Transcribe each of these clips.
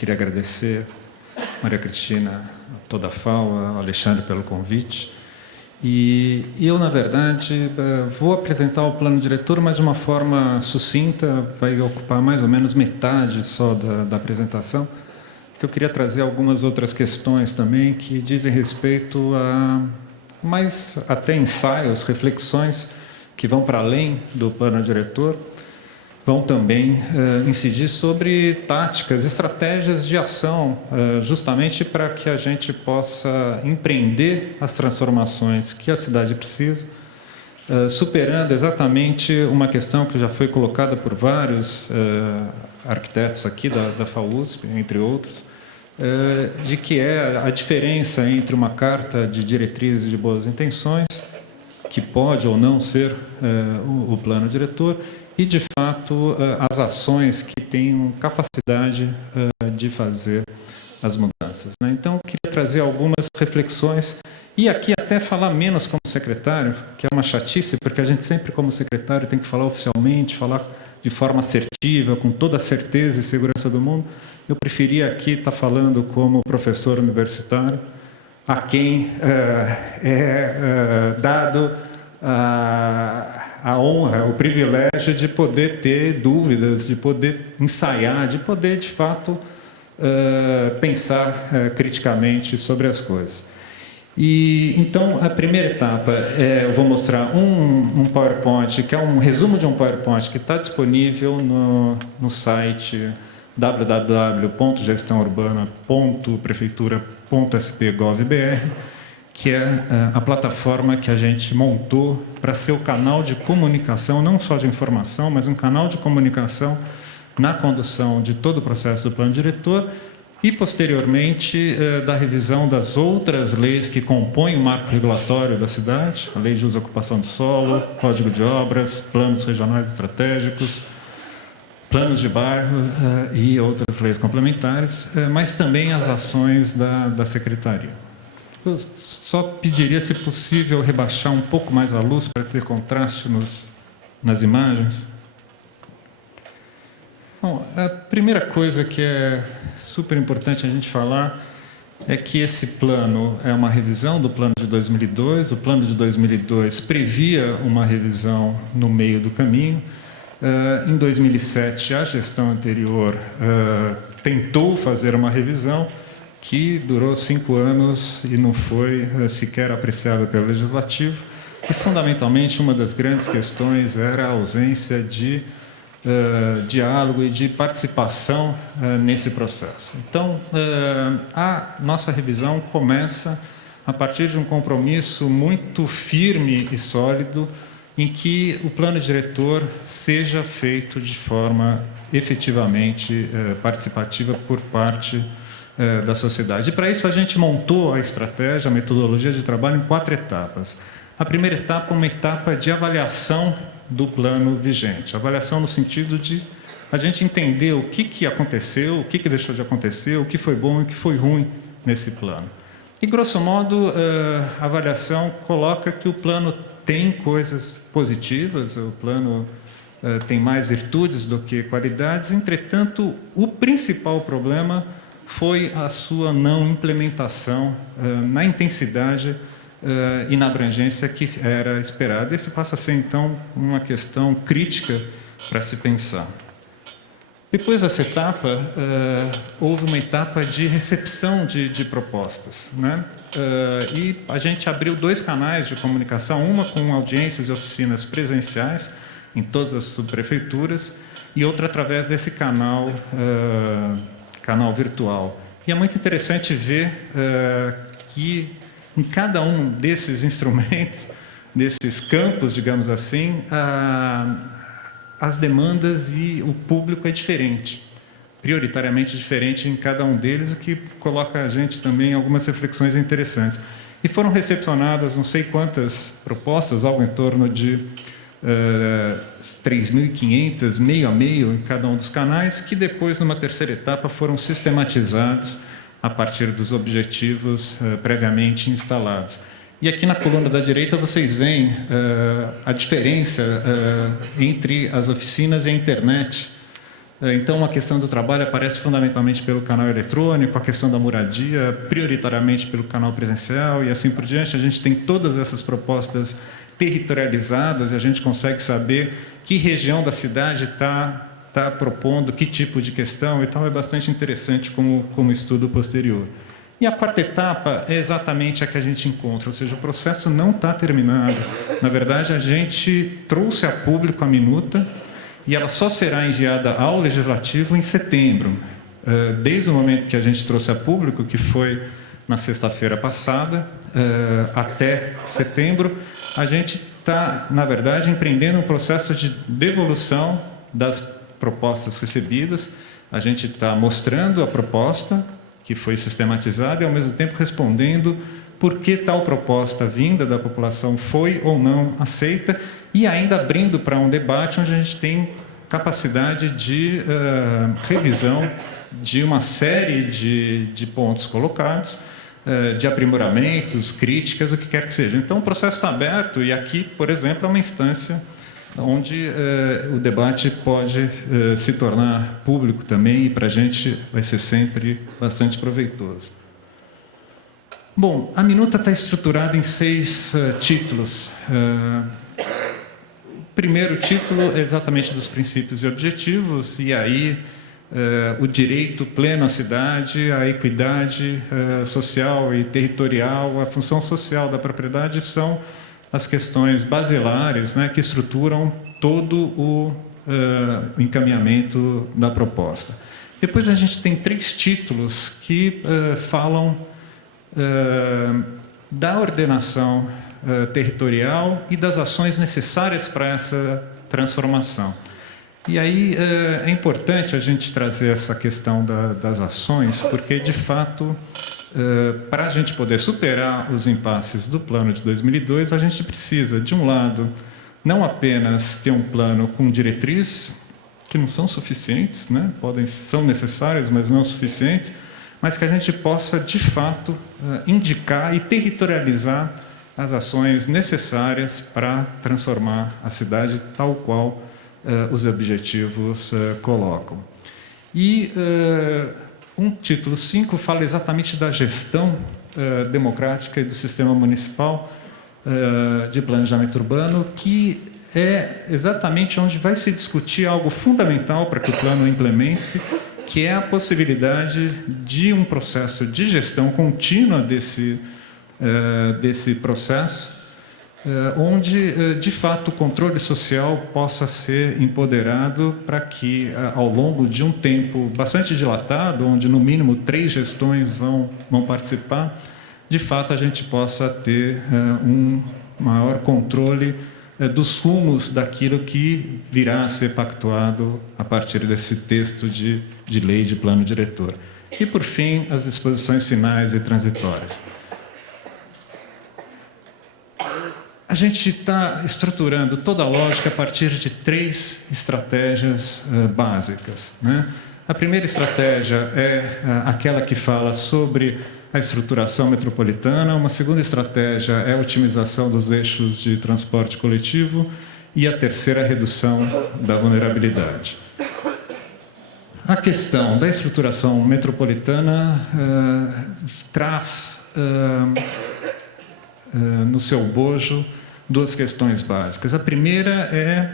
queria agradecer Maria Cristina, toda a FAO, ao Alexandre pelo convite. E eu, na verdade, vou apresentar o plano diretor, mas de uma forma sucinta, vai ocupar mais ou menos metade só da apresentação, que eu queria trazer algumas outras questões também que dizem respeito a mais até ensaios, reflexões que vão para além do plano diretor, vão também incidir sobre táticas, estratégias de ação, justamente para que a gente possa empreender as transformações que a cidade precisa, superando exatamente uma questão que já foi colocada por vários arquitetos aqui da FAUSP, entre outros, de que é a diferença entre uma carta de diretrizes de boas intenções, que pode ou não ser o plano diretor, e, de fato, as ações que tenham capacidade de fazer as mudanças. Então, eu queria trazer algumas reflexões e aqui até falar menos como secretário, que é uma chatice, porque a gente sempre, como secretário, tem que falar oficialmente, falar de forma assertiva, com toda a certeza e segurança do mundo. Eu preferia aqui estar falando como professor universitário, a quem é dado a honra, o privilégio de poder ter dúvidas, de poder ensaiar, de poder, de fato, pensar criticamente sobre as coisas. E, então, a primeira etapa, eu vou mostrar um PowerPoint, que é um resumo de um PowerPoint que está disponível no site www.gestãourbana.prefeitura.sp.gov.br, que é a plataforma que a gente montou para ser o canal de comunicação, não só de informação, mas um canal de comunicação na condução de todo o processo do plano diretor e, posteriormente, da revisão das outras leis que compõem o marco regulatório da cidade, a Lei de Uso e Ocupação do Solo, Código de Obras, Planos Regionais Estratégicos, Planos de Bairro e outras leis complementares, mas também as ações da Secretaria. Eu só pediria, se possível, rebaixar um pouco mais a luz para ter contraste nas imagens. Bom, a primeira coisa que é super importante a gente falar é que esse plano é uma revisão do plano de 2002. O plano de 2002 previa uma revisão no meio do caminho. Em 2007, a gestão anterior tentou fazer uma revisão que durou 5 anos e não foi sequer apreciada pelo Legislativo. E, fundamentalmente, uma das grandes questões era a ausência de diálogo e de participação nesse processo. Então, a nossa revisão começa a partir de um compromisso muito firme e sólido em que o plano diretor seja feito de forma efetivamente participativa por parte da sociedade. E, para isso, a gente montou a estratégia, a metodologia de trabalho em 4 etapas. A primeira etapa é uma etapa de avaliação do plano vigente. Avaliação no sentido de a gente entender o que aconteceu, o que deixou de acontecer, o que foi bom e o que foi ruim nesse plano. E, grosso modo, a avaliação coloca que o plano tem coisas positivas, o plano tem mais virtudes do que qualidades, entretanto, o principal problema foi a sua não implementação na intensidade e na abrangência que era esperado. Esse passa a ser, então, uma questão crítica para se pensar. Depois dessa etapa, houve uma etapa de recepção de propostas, né? E a gente abriu 2 canais de comunicação, uma com audiências e oficinas presenciais em todas as subprefeituras e outra através desse canal virtual. E é muito interessante ver que em cada um desses instrumentos, desses campos, digamos assim, as demandas e o público é diferente, prioritariamente diferente em cada um deles, o que coloca a gente também em algumas reflexões interessantes. E foram recepcionadas não sei quantas propostas, algo em torno de 3.500, meio a meio, em cada um dos canais, que depois, numa terceira etapa, foram sistematizados a partir dos objetivos previamente instalados. E aqui na coluna da direita vocês veem a diferença entre as oficinas e a internet Então, a questão do trabalho aparece fundamentalmente pelo canal eletrônico, a questão da moradia, prioritariamente pelo canal presencial e assim por diante. A gente tem todas essas propostas territorializadas e a gente consegue saber que região da cidade está propondo que tipo de questão, então é bastante interessante como estudo posterior. E a quarta etapa é exatamente a que a gente encontra, ou seja, o processo não está terminado. Na verdade, a gente trouxe a público a minuta e ela só será enviada ao Legislativo em setembro. Desde o momento que a gente trouxe a público, que foi na sexta-feira passada, até setembro, a gente está, na verdade, empreendendo um processo de devolução das propostas recebidas. A gente está mostrando a proposta que foi sistematizada e, ao mesmo tempo, respondendo por que tal proposta vinda da população foi ou não aceita e ainda abrindo para um debate onde a gente tem capacidade de revisão de uma série de pontos colocados, de aprimoramentos, críticas, o que quer que seja. Então, o processo está aberto e aqui, por exemplo, é uma instância onde o debate pode se tornar público também, e para a gente vai ser sempre bastante proveitoso. Bom, a minuta está estruturada em 6 títulos. O primeiro título é exatamente dos princípios e objetivos, e aí o direito pleno à cidade, a equidade social e territorial, a função social da propriedade são as questões basilares, né, que estruturam todo o encaminhamento da proposta. Depois a gente tem 3 títulos que falam da ordenação territorial e das ações necessárias para essa transformação. E aí é importante a gente trazer essa questão das ações, porque, de fato, para a gente poder superar os impasses do plano de 2002, a gente precisa, de um lado, não apenas ter um plano com diretrizes, que não são suficientes, né? São necessárias, mas não suficientes, mas que a gente possa, de fato, indicar e territorializar as ações necessárias para transformar a cidade tal qual os objetivos colocam. E um título 5 fala exatamente da gestão democrática e do sistema municipal de planejamento urbano, que é exatamente onde vai se discutir algo fundamental para que o plano implemente-se, que é a possibilidade de um processo de gestão contínua desse processo, onde, de fato, o controle social possa ser empoderado para que, ao longo de um tempo bastante dilatado, onde, no mínimo, 3 gestões vão participar, de fato, a gente possa ter um maior controle dos rumos daquilo que virá a ser pactuado a partir desse texto de lei de plano diretor. E, por fim, as disposições finais e transitórias. A gente está estruturando toda a lógica a partir de 3 estratégias básicas, né? A primeira estratégia é aquela que fala sobre a estruturação metropolitana, uma segunda estratégia é a otimização dos eixos de transporte coletivo e a terceira, a redução da vulnerabilidade. A questão da estruturação metropolitana traz no seu bojo 2 questões básicas. A primeira é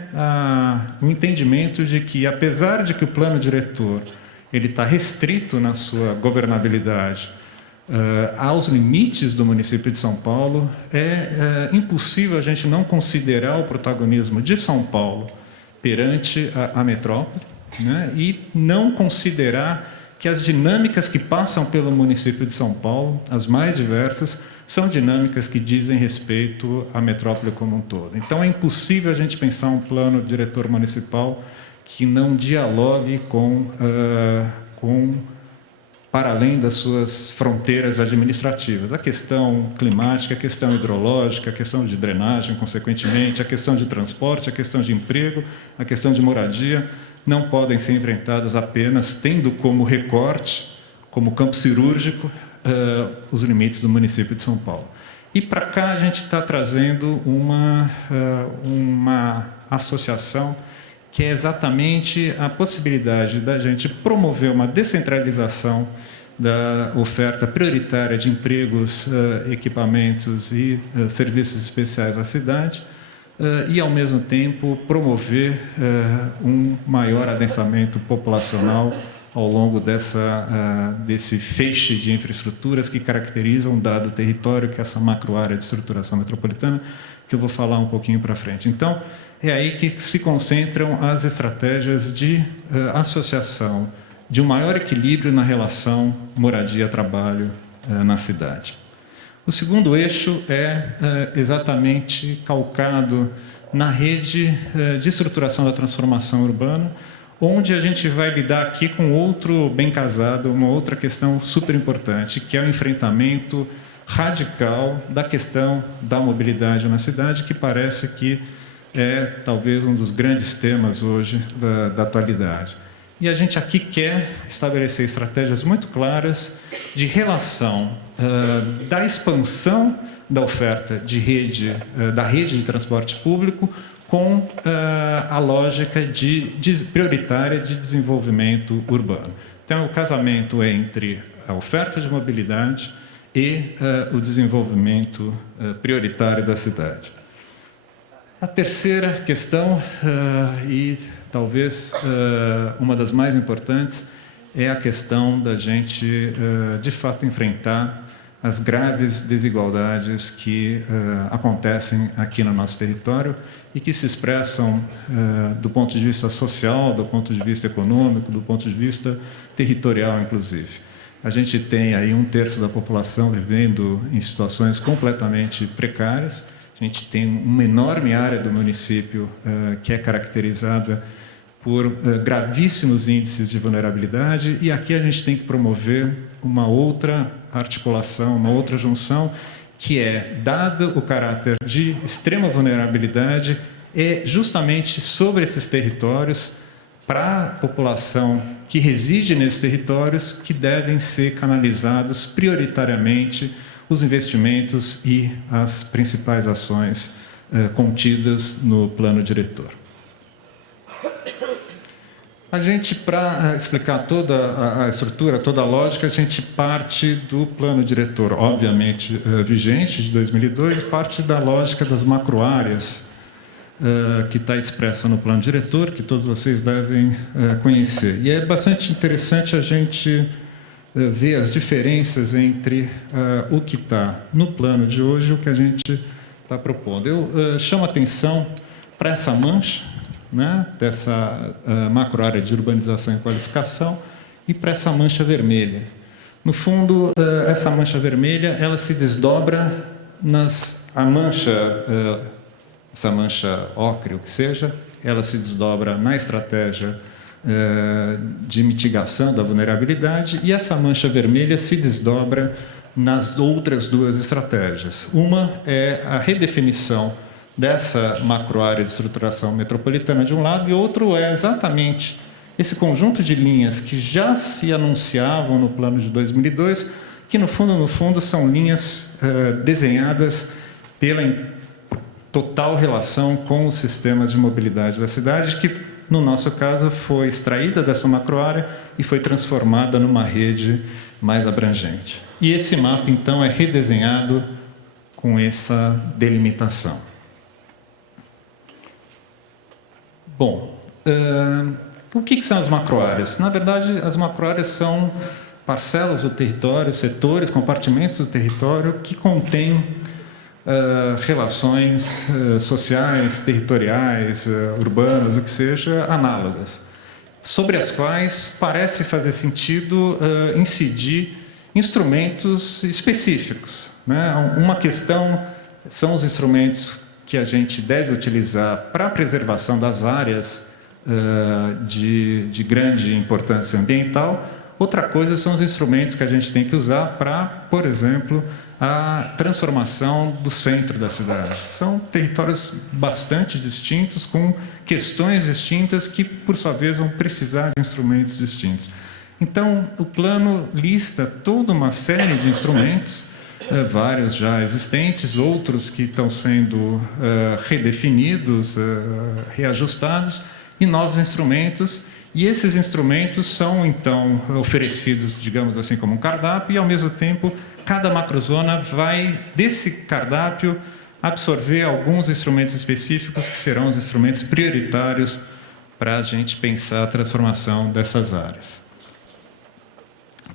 o entendimento de que, apesar de que o plano diretor ele está restrito na sua governabilidade aos limites do município de São Paulo, é impossível a gente não considerar o protagonismo de São Paulo perante a metrópole, né, e não considerar que as dinâmicas que passam pelo município de São Paulo, as mais diversas, são dinâmicas que dizem respeito à metrópole como um todo. Então, é impossível a gente pensar um plano diretor municipal que não dialogue para além das suas fronteiras administrativas. A questão climática, a questão hidrológica, a questão de drenagem, consequentemente, a questão de transporte, a questão de emprego, a questão de moradia, não podem ser enfrentadas apenas tendo como recorte, como campo cirúrgico, os limites do município de São Paulo. E para cá a gente está trazendo uma associação que é exatamente a possibilidade da gente promover uma descentralização da oferta prioritária de empregos, equipamentos e serviços especiais à cidade, e, ao mesmo tempo, promover um maior adensamento populacional ao longo desse feixe de infraestruturas que caracterizam um dado território, que é essa macroárea de estruturação metropolitana, que eu vou falar um pouquinho para frente. Então, é aí que se concentram as estratégias de associação, de um maior equilíbrio na relação moradia-trabalho na cidade. O segundo eixo é exatamente calcado na rede de estruturação da transformação urbana, onde a gente vai lidar aqui com outro bem casado, uma outra questão super importante, que é o enfrentamento radical da questão da mobilidade na cidade, que parece que é talvez um dos grandes temas hoje da atualidade. E a gente aqui quer estabelecer estratégias muito claras de relação da expansão da oferta de rede, da rede de transporte público com a lógica prioritária de desenvolvimento urbano. Então, o casamento entre a oferta de mobilidade e o desenvolvimento prioritário da cidade. A terceira questão, e talvez uma das mais importantes, é a questão da gente, de fato, enfrentar as graves desigualdades que acontecem aqui no nosso território e que se expressam do ponto de vista social, do ponto de vista econômico, do ponto de vista territorial, inclusive. A gente tem aí 1/3 da população vivendo em situações completamente precárias. A gente tem uma enorme área do município que é caracterizada por gravíssimos índices de vulnerabilidade, e aqui a gente tem que promover uma outra articulação, uma outra junção, que é, dado o caráter de extrema vulnerabilidade, é justamente sobre esses territórios, para a população que reside nesses territórios, que devem ser canalizados prioritariamente os investimentos e as principais ações contidas no plano diretor. A gente, para explicar toda a estrutura, toda a lógica, a gente parte do plano diretor, obviamente vigente, de 2002, parte da lógica das macroáreas, que está expressa no plano diretor, que todos vocês devem conhecer. E é bastante interessante a gente ver as diferenças entre o que está no plano de hoje e o que a gente está propondo. Eu chamo a atenção para essa mancha, né, dessa macroárea de urbanização e qualificação, e para essa mancha vermelha. No fundo, essa mancha vermelha, ela se desdobra essa mancha ocre, o que seja, ela se desdobra na estratégia de mitigação da vulnerabilidade, e essa mancha vermelha se desdobra nas outras duas estratégias. Uma é a redefinição dessa macroárea de estruturação metropolitana de um lado, e outro é exatamente esse conjunto de linhas que já se anunciavam no plano de 2002, que no fundo são linhas desenhadas pela total relação com os sistemas de mobilidade da cidade, que no nosso caso foi extraída dessa macroárea e foi transformada numa rede mais abrangente. E esse mapa então é redesenhado com essa delimitação. Bom, o que são as macroáreas? Na verdade, as macroáreas são parcelas do território, setores, compartimentos do território que contêm relações sociais, territoriais, urbanas, o que seja, análogas, sobre as quais parece fazer sentido incidir instrumentos específicos, né? Uma questão são os instrumentos que a gente deve utilizar para a preservação das áreas de grande importância ambiental. Outra coisa são os instrumentos que a gente tem que usar para, por exemplo, a transformação do centro da cidade. São territórios bastante distintos, com questões distintas que, por sua vez, vão precisar de instrumentos distintos. Então, o plano lista toda uma série de instrumentos, vários já existentes, outros que estão sendo redefinidos, reajustados, e novos instrumentos, e esses instrumentos são, então, oferecidos, digamos assim, como um cardápio, e, ao mesmo tempo, cada macrozona vai, desse cardápio, absorver alguns instrumentos específicos, que serão os instrumentos prioritários para a gente pensar a transformação dessas áreas.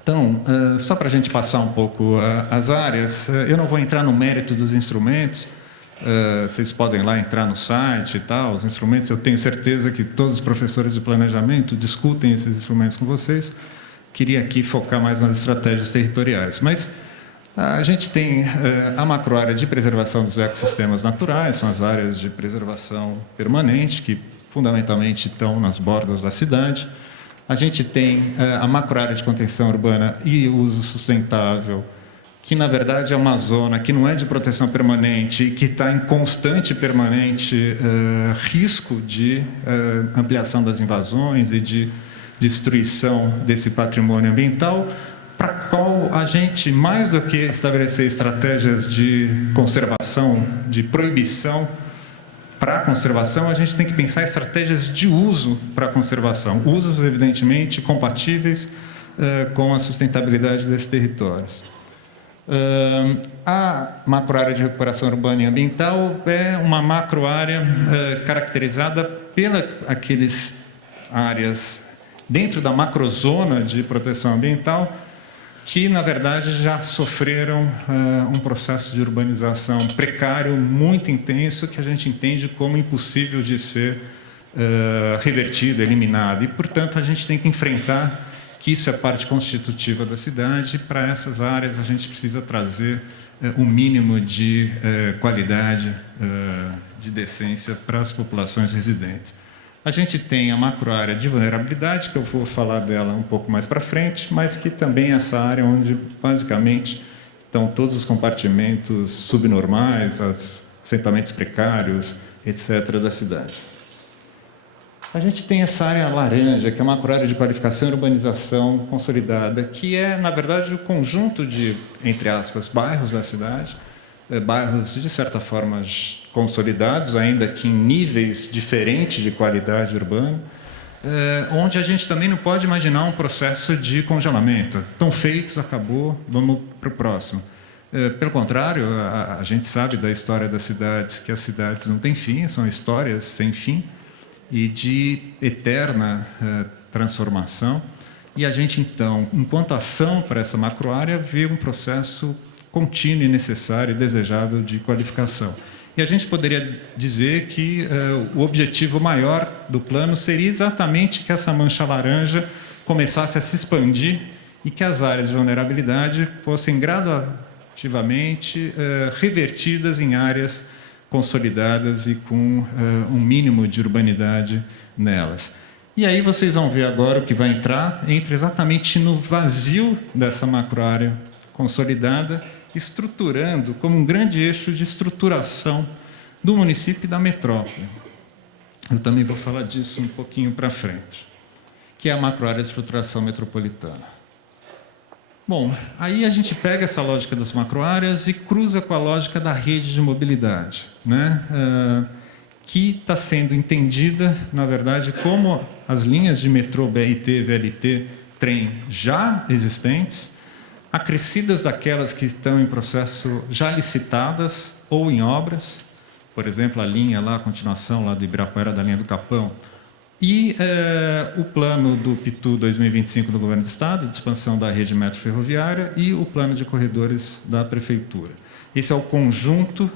Então, só para a gente passar um pouco as áreas, eu não vou entrar no mérito dos instrumentos, vocês podem lá entrar no site e tal, os instrumentos, eu tenho certeza que todos os professores de planejamento discutem esses instrumentos com vocês. Queria aqui focar mais nas estratégias territoriais. Mas a gente tem a macroárea de preservação dos ecossistemas naturais, são as áreas de preservação permanente, que fundamentalmente estão nas bordas da cidade. A gente tem a macroárea de contenção urbana e uso sustentável, que, na verdade, é uma zona que não é de proteção permanente, que está em constante e permanente risco de ampliação das invasões e de destruição desse patrimônio ambiental, para a qual a gente, mais do que estabelecer estratégias de conservação, de proibição para a conservação, a gente tem que pensar estratégias de uso para a conservação, usos, evidentemente, compatíveis com a sustentabilidade desses territórios. A macroárea de recuperação urbana e ambiental é uma macroárea caracterizada pela aqueles áreas dentro da macrozona de proteção ambiental que, na verdade, já sofreram um processo de urbanização precário, muito intenso, que a gente entende como impossível de ser revertido, eliminado. E, portanto, a gente tem que enfrentar que isso é parte constitutiva da cidade. Para essas áreas, a gente precisa trazer um mínimo de qualidade, de decência para as populações residentes. A gente tem a macroárea de vulnerabilidade, que eu vou falar dela um pouco mais para frente, mas que também é essa área onde, basicamente, estão todos os compartimentos subnormais, os assentamentos precários, etc., da cidade. A gente tem essa área laranja, que é uma macroárea de qualificação e urbanização consolidada, que é, na verdade, o conjunto de, entre aspas, bairros da cidade, bairros, de certa forma, consolidados, ainda que em níveis diferentes de qualidade urbana, onde a gente também não pode imaginar um processo de congelamento. Estão feitos, acabou, vamos para o próximo. Pelo contrário, a gente sabe da história das cidades, que as cidades não têm fim, são histórias sem fim, e de eterna transformação. E a gente, então, enquanto ação para essa macroárea, vê um processo contínuo e necessário e desejável de qualificação. E a gente poderia dizer que o objetivo maior do plano seria exatamente que essa mancha laranja começasse a se expandir e que as áreas de vulnerabilidade fossem gradativamente revertidas em áreas consolidadas e com um mínimo de urbanidade nelas. E aí vocês vão ver agora o que vai entra exatamente no vazio dessa macroárea consolidada, estruturando como um grande eixo de estruturação do município e da metrópole. Eu também vou falar disso um pouquinho para frente, que é a macroárea de estruturação metropolitana. Bom, aí a gente pega essa lógica das macroáreas e cruza com a lógica da rede de mobilidade, né? Que está sendo entendida, na verdade, como as linhas de metrô, BRT, VLT, trem já existentes, acrescidas daquelas que estão em processo já licitadas ou em obras, por exemplo, a linha lá, a continuação lá do Ibirapuera da linha do Capão, e o plano do PITU 2025 do Governo do Estado, de expansão da rede metro ferroviária, e o plano de corredores da Prefeitura. Esse é o conjunto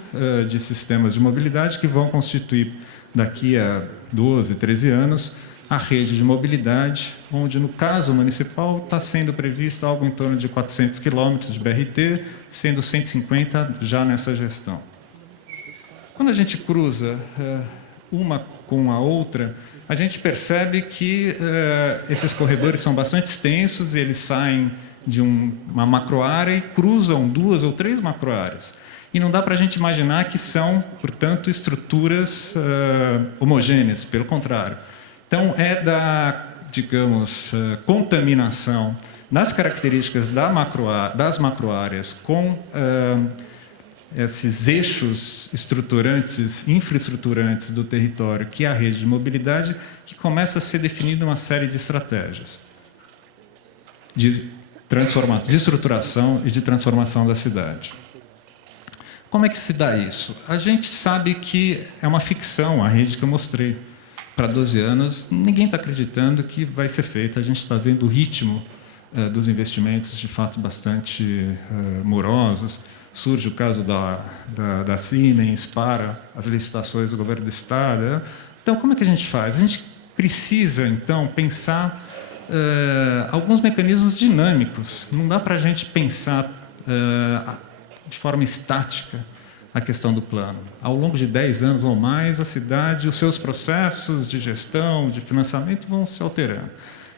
de sistemas de mobilidade que vão constituir, daqui a 12, 13 anos, a rede de mobilidade, onde, no caso municipal, está sendo previsto algo em torno de 400 quilômetros de BRT, sendo 150 já nessa gestão. Quando a gente cruza uma com a outra, a gente percebe que esses corredores são bastante extensos, e eles saem de uma macroárea e cruzam 2 ou 3 macroáreas. E não dá para a gente imaginar que são, portanto, estruturas homogêneas, pelo contrário. Então, é da, digamos, contaminação das características das macroáreas com esses eixos estruturantes, infraestruturantes do território, que é a rede de mobilidade, que começa a ser definida uma série de estratégias de transformação, de estruturação e de transformação da cidade. Como é que se dá isso? A gente sabe que é uma ficção a rede que eu mostrei. Para 12 anos, ninguém está acreditando que vai ser feita. A gente está vendo o ritmo dos investimentos, de fato, bastante morosos. Surge o caso da Siemens para as licitações do governo do Estado. Então, como é que a gente faz? A gente precisa, então, pensar alguns mecanismos dinâmicos. Não dá para a gente pensar de forma estática a questão do plano. Ao longo de 10 anos ou mais, a cidade, os seus processos de gestão, de financiamento vão se alterando.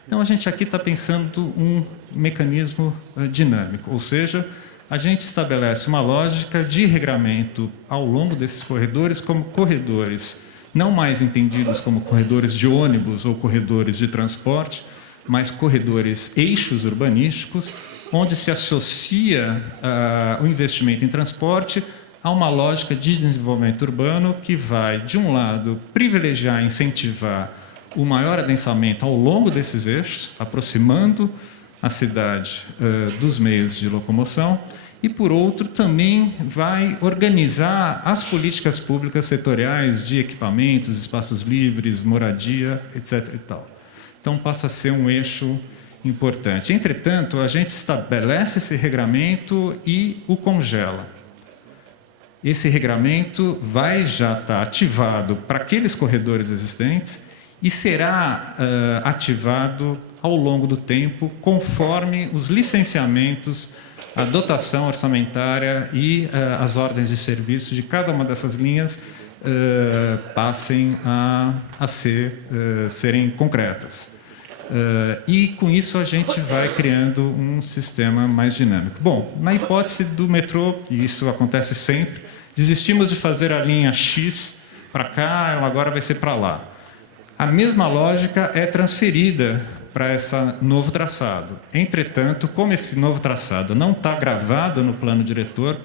Então, a gente aqui está pensando um mecanismo dinâmico, ou seja, a gente estabelece uma lógica de regramento ao longo desses corredores como corredores, não mais entendidos como corredores de ônibus ou corredores de transporte, mas corredores eixos urbanísticos, onde se associa o investimento em transporte a uma lógica de desenvolvimento urbano que vai, de um lado, privilegiar e incentivar o maior adensamento ao longo desses eixos, aproximando a cidade dos meios de locomoção, e, por outro, também vai organizar as políticas públicas setoriais de equipamentos, espaços livres, moradia, etc. e tal. Então, passa a ser um eixo importante. Entretanto, a gente estabelece esse regramento e o congela. Esse regramento vai já estar ativado para aqueles corredores existentes e será ativado ao longo do tempo, conforme os licenciamentos, a dotação orçamentária e as ordens de serviço de cada uma dessas linhas passem a serem concretas. E, com isso, a gente vai criando um sistema mais dinâmico. Bom, na hipótese do metrô, e isso acontece sempre, desistimos de fazer a linha X para cá, ela agora vai ser para lá. A mesma lógica é transferida para esse novo traçado. Entretanto, como esse novo traçado não está gravado no plano diretor,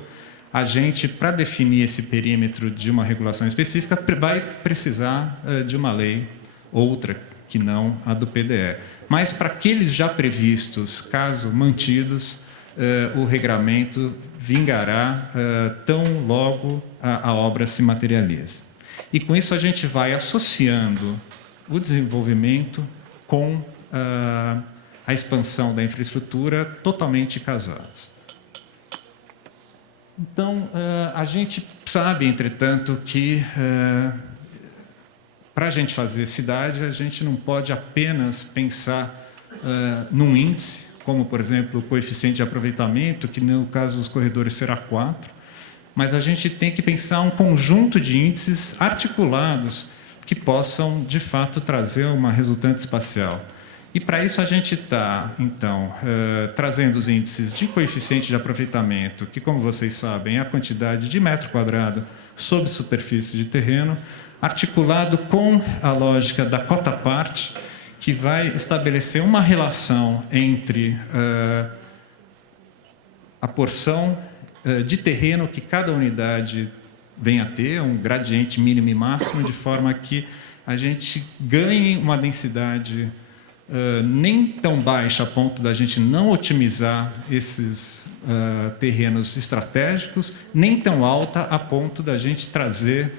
a gente, para definir esse perímetro de uma regulação específica, vai precisar de uma lei outra, que não a do PDE. Mas, para aqueles já previstos, caso mantidos, o regramento vingará tão logo a obra se materializa. E, com isso, a gente vai associando o desenvolvimento com a expansão da infraestrutura totalmente casados. Então, a gente sabe, entretanto, que para a gente fazer cidade, a gente não pode apenas pensar num índice, como, por exemplo, o coeficiente de aproveitamento, que no caso dos corredores será 4, mas a gente tem que pensar um conjunto de índices articulados que possam, de fato, trazer uma resultante espacial. E, para isso, a gente está, então, trazendo os índices de coeficiente de aproveitamento, que, como vocês sabem, é a quantidade de metro quadrado sob superfície de terreno, articulado com a lógica da cota-parte, que vai estabelecer uma relação entre a porção de terreno que cada unidade vem a ter, um gradiente mínimo e máximo, de forma que a gente ganhe uma densidade nem tão baixa a ponto da gente não otimizar esses terrenos estratégicos, nem tão alta a ponto da gente trazer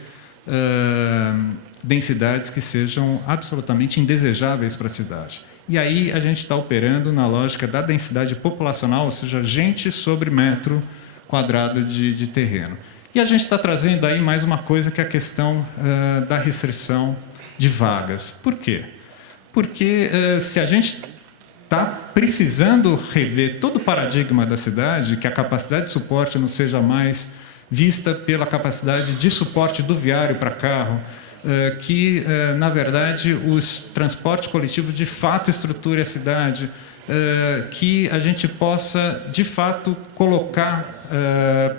densidades que sejam absolutamente indesejáveis para a cidade. E aí a gente está operando na lógica da densidade populacional, ou seja, gente sobre metro quadrado de terreno. E a gente está trazendo aí mais uma coisa, que é a questão da restrição de vagas. Por quê? Porque se a gente está precisando rever todo o paradigma da cidade, que a capacidade de suporte não seja mais vista pela capacidade de suporte do viário para carro, que, na verdade, o transporte coletivo de fato estruture a cidade, que a gente possa, de fato, colocar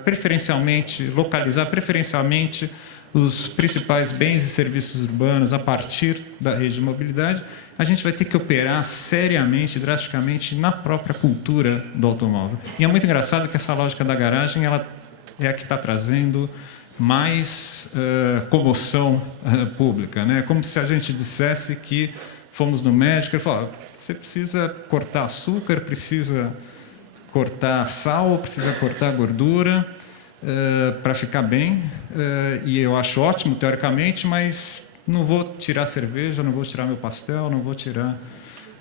preferencialmente, localizar preferencialmente os principais bens e serviços urbanos a partir da rede de mobilidade, a gente vai ter que operar seriamente, drasticamente, na própria cultura do automóvel. E é muito engraçado que essa lógica da garagem, ela é a que está trazendo mais comoção pública, né? Como se a gente dissesse que fomos no médico e falou: você precisa cortar açúcar, precisa cortar sal, precisa cortar gordura para ficar bem. E eu acho ótimo, teoricamente, mas não vou tirar cerveja, não vou tirar meu pastel, não vou tirar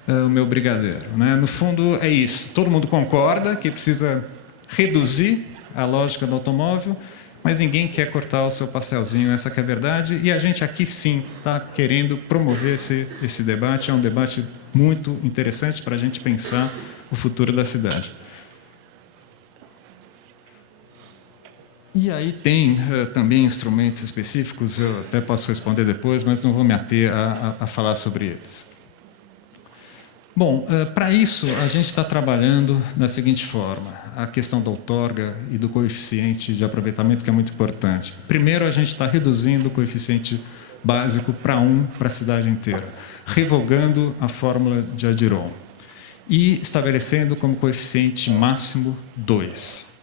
o meu brigadeiro, né? No fundo, é isso. Todo mundo concorda que precisa reduzir a lógica do automóvel, mas ninguém quer cortar o seu pastelzinho, essa que é a verdade. E a gente aqui, sim, está querendo promover esse debate. É um debate muito interessante para a gente pensar o futuro da cidade. E aí tem também instrumentos específicos, eu até posso responder depois, mas não vou me ater a falar sobre eles. Bom, para isso, a gente está trabalhando da seguinte forma: a questão da outorga e do coeficiente de aproveitamento, que é muito importante. Primeiro, a gente está reduzindo o coeficiente básico para 1 para a cidade inteira, revogando a fórmula de Adiron e estabelecendo como coeficiente máximo 2.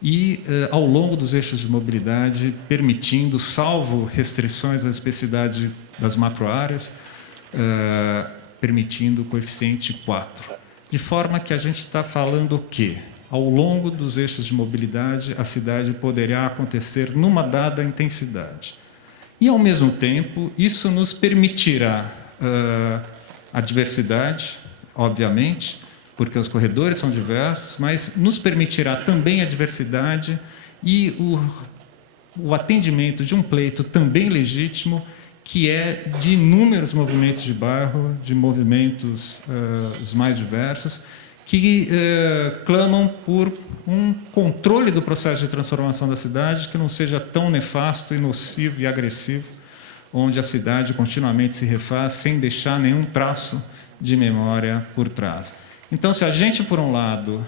E, ao longo dos eixos de mobilidade, permitindo, salvo restrições à especificidade das macroáreas, permitindo o coeficiente 4. De forma que a gente está falando o quê? Ao longo dos eixos de mobilidade, a cidade poderá acontecer numa dada intensidade. E, ao mesmo tempo, isso nos permitirá a diversidade, obviamente, porque os corredores são diversos, mas nos permitirá também a diversidade e o atendimento de um pleito também legítimo, que é de inúmeros movimentos de bairro, de movimentos os mais diversos, que clamam por um controle do processo de transformação da cidade que não seja tão nefasto e nocivo e agressivo, onde a cidade continuamente se refaz sem deixar nenhum traço de memória por trás. Então, se a gente, por um lado,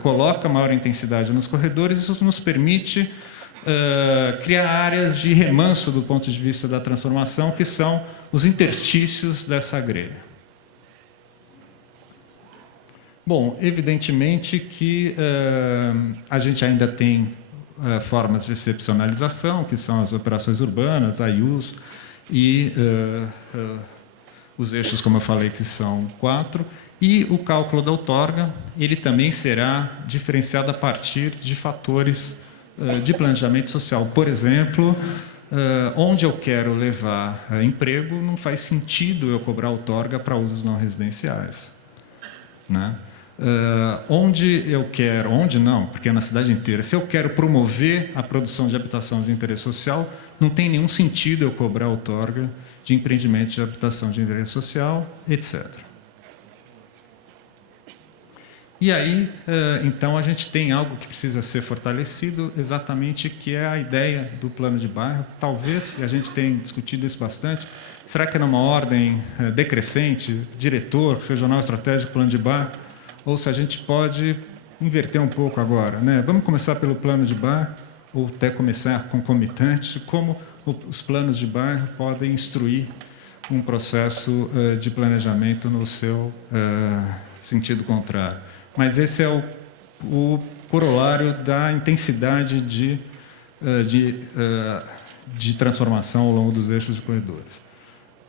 coloca maior intensidade nos corredores, isso nos permite criar áreas de remanso do ponto de vista da transformação, que são os interstícios dessa grelha. Bom, evidentemente que a gente ainda tem formas de excepcionalização, que são as operações urbanas, a IUs, e os eixos, como eu falei, que são 4, e o cálculo da outorga, ele também será diferenciado a partir de fatores de planejamento social. Por exemplo, onde eu quero levar emprego, não faz sentido eu cobrar outorga para usos não residenciais, né? Onde eu quero, onde não, porque é na cidade inteira, se eu quero promover a produção de habitação de interesse social, não tem nenhum sentido eu cobrar outorga de empreendimentos de habitação de interesse social, etc. E aí, então, a gente tem algo que precisa ser fortalecido, exatamente, que é a ideia do plano de bairro. Talvez, e a gente tem discutido isso bastante, será que é numa ordem decrescente, diretor, regional estratégico, plano de bairro, ou se a gente pode inverter um pouco agora, né? Vamos começar pelo plano de bairro, ou até começar concomitante, como os planos de bairro podem instruir um processo de planejamento no seu sentido contrário. Mas esse é o corolário da intensidade de transformação ao longo dos eixos de corredores.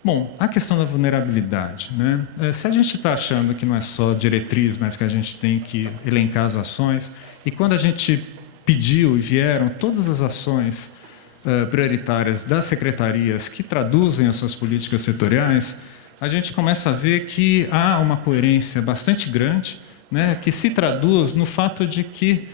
Bom, a questão da vulnerabilidade, né? Se a gente está achando que não é só diretriz, mas que a gente tem que elencar as ações, e quando a gente pediu e vieram todas as ações prioritárias das secretarias que traduzem as suas políticas setoriais, a gente começa a ver que há uma coerência bastante grande, né, que se traduz no fato de que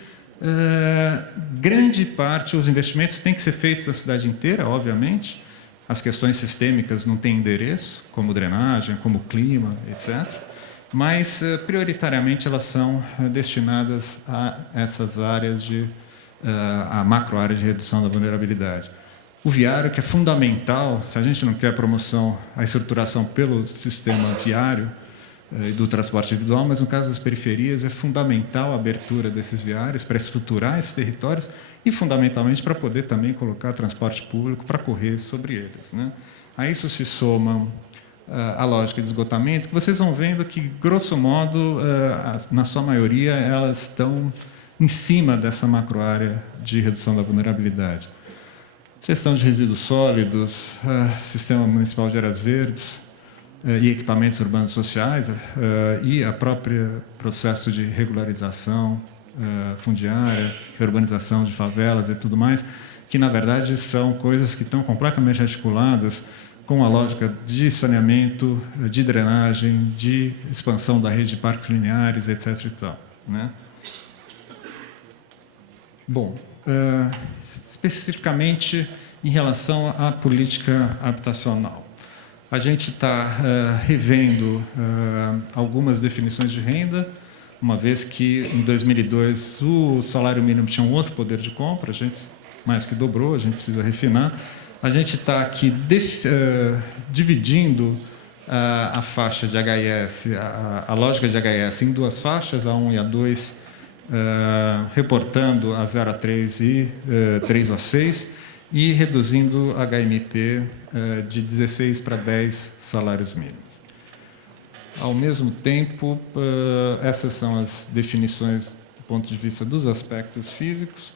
grande parte dos investimentos têm que ser feitos na cidade inteira, obviamente. As questões sistêmicas não têm endereço, como drenagem, como clima, etc. Mas, prioritariamente, elas são destinadas a essas áreas a macro-área de redução da vulnerabilidade. O viário, que é fundamental, se a gente não quer promoção, a estruturação pelo sistema viário e do transporte individual, mas no caso das periferias é fundamental a abertura desses viários para estruturar esses territórios e, fundamentalmente, para poder também colocar transporte público para correr sobre eles, né? A isso se soma a lógica de esgotamento, que vocês vão vendo que, grosso modo, na sua maioria, elas estão em cima dessa macroárea de redução da vulnerabilidade. Gestão de resíduos sólidos, Sistema Municipal de Áreas Verdes e equipamentos urbanos sociais e a própria processo de regularização fundiária, reurbanização de favelas e tudo mais, que, na verdade, são coisas que estão completamente articuladas com a lógica de saneamento, de drenagem, de expansão da rede de parques lineares, etc. E tal, né? Bom, especificamente em relação à política habitacional. A gente está revendo algumas definições de renda, uma vez que, em 2002, o salário mínimo tinha um outro poder de compra, a gente mais que dobrou, a gente precisa refinar. A gente está aqui dividindo a faixa de HIS, a lógica de HIS, em duas faixas, a 1 e a 2, reportando a 0 a 3 e 3 a 6, e reduzindo a HMP de 16 para 10 salários mínimos. Ao mesmo tempo, essas são as definições do ponto de vista dos aspectos físicos.